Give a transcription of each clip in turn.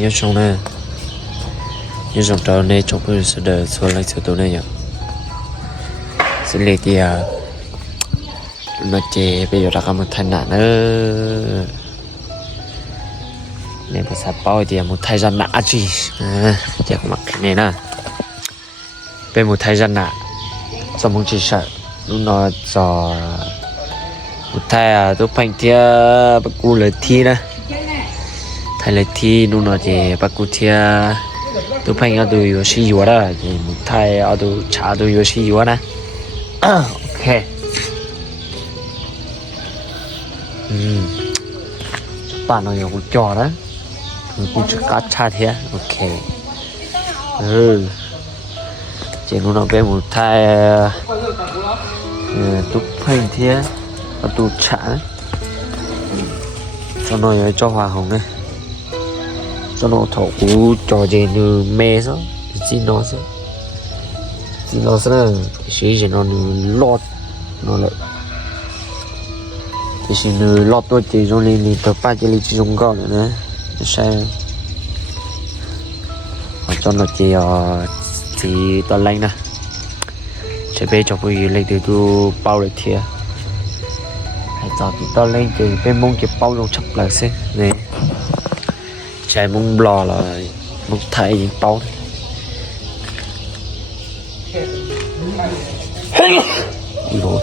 nhớ xong nè nhớ xong trâu này chụp cái sự đời xua lại sự tụi này nhở xử lý thì nó chè bây giờ đã có một thay nạn nữa nên phải sắp bao thì một thay gian nạ gì chè cũng mặc cái này nè bên một thay gian nạ cho mong chỉ sợ lúc nó cho một thay tôi phanh thì bác cô lời thi nè thay lời thi lúc nó thì bác cô thì tôi phanh ở tôi yoshi yuav đó thì một thay ở tôi trả tôi yoshi yuav nè ok bạn nói nhiều trò đó cũng chỉ có cha thế ok chỉ nó nói về một thay tụt phanh thế và tụt trả cho nó cho hòa hồng này cho nó thổ cú trò gì như mê sao gì nó sẽ là chỉ nó lót nó lại thì lót tôi chỉ trong này tập ba chỉ chỉ dùng gạo nữa sẽ cho nó chỉ toàn lạnh nè sẽ về cho tôi lấy từ tôi bao được thiệt hãy cho thì to lên thì bên mông chỉ bao trong chập là xem này chạy mông lò là một thầy gì bao đi rồi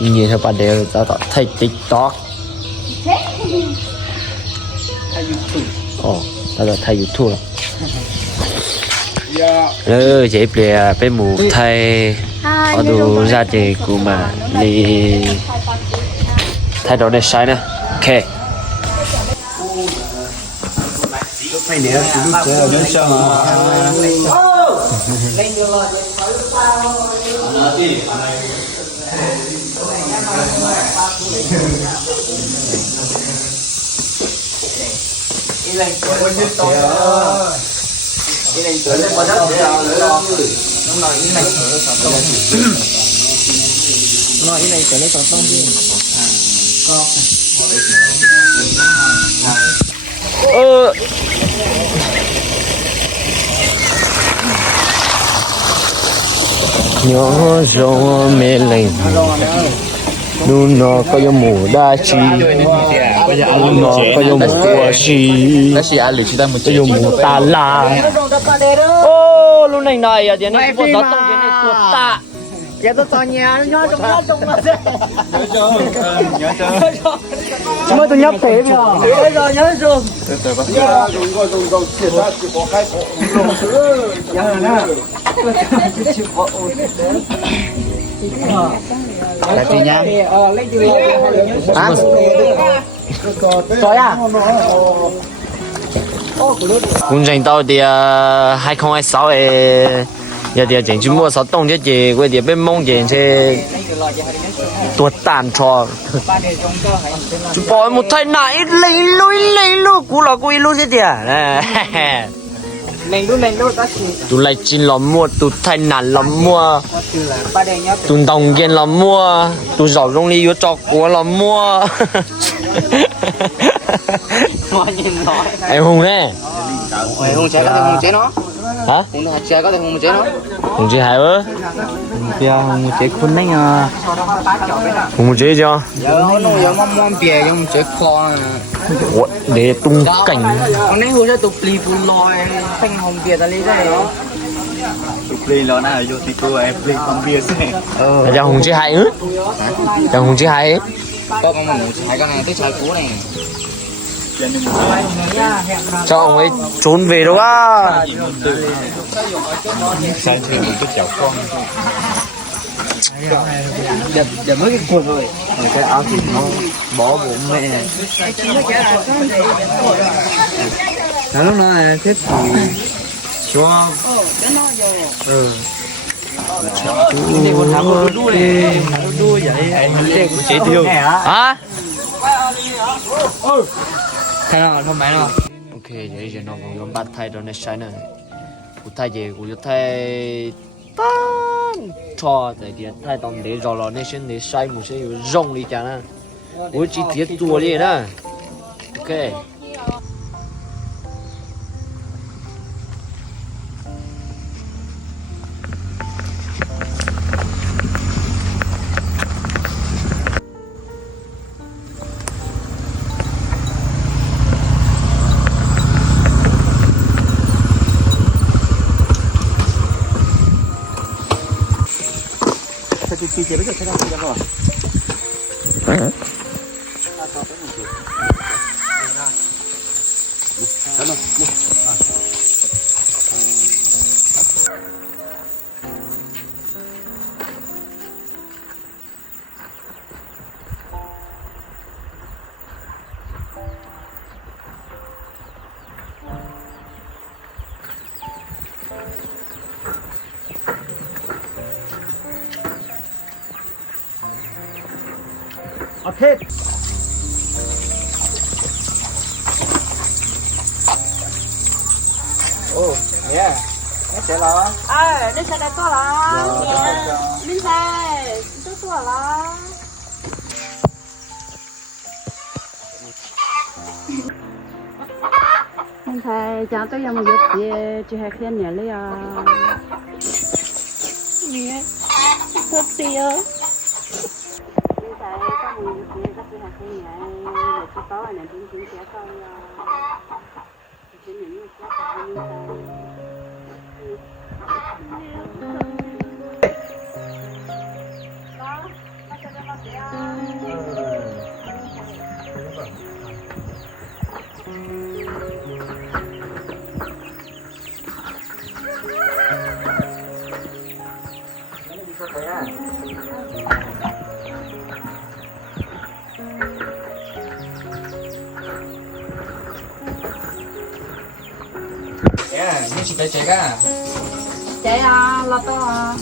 như theo bạn đều ta thấy TikTok ta thấy YouTube dễ bè bên mù thay ở đồ ra thì của mà đi thay đồ này sai nè ok nhỏ gió mê lạnh nu nó có giống mù đa chi nu nó có giống mù qua chi có giống mù ta la ô lúc này à thì này có gió tông cái này tuột tạ giờ tôi tòa nhà nó trong mà mới tôi nhấp thế bây giờ nhớ rồi là gì nha hả trời à cũng dành tao thì 2026 giờ thì chính chúng mua sáu tông chứ gì quay thì bên mông gì chứ tuột tàn cho chúng bỏ một thay nãy lấy lui cú là cú lui chứ gì à lên luôn ta chỉ tụ lại chín lắm mua tụ thay nản lắm mua tụ đồng tiền lắm mua tụ giàu trong đi vô cho của lắm mua em hùng nè hùng chế có thể hùng chế nó hả hùng chế có thể hùng chế nó hùng chế hay ơ hùng chế khôn đấy à hùng chế chưa giờ mong bìa hùng chế kho để tung cảnh con này hùng chế tụ pli phu lòi phanh hùng bìa ta lấy đây tụ pli lò nào vô thì cô em pli không bìa xem là hùng chế hay ư là hùng chế hay có con hùng chế hay con này tới trái cú này cho ông ấy trốn về đâu á sáng chơi một cái chảo con giờ mới cái quần rồi cái áo thì nó bỏ bụng mẹ nó lúc nó thích thì cho đi con thằng con đu này đu vậy anh chế tiêu hả thế nào không máy nào ok vậy giờ nó còn bắt thay đó này sai này cụ thay gì cụ thay tan cho tại vì thay tông để rồi là nên sẽ để sai một sẽ rong đi chả nè cụ chỉ tiết tua đi nè ok Cái chi chế bây giờ sẽ làm gì rồi? Okay. Oh, yeah. Nó sẽ lo. Nó sẽ đã có là mình sẽ tốt tốt là mình sẽ cho tôi làm một việc chỉ hay khen nhẹ lấy à nhẹ tốt xíu mình sẽ có một việc rất là hay nhẹ để cho tối này chúng sẽ coi những cái mình Yeah, như chị bé chạy cả. chạy à là to à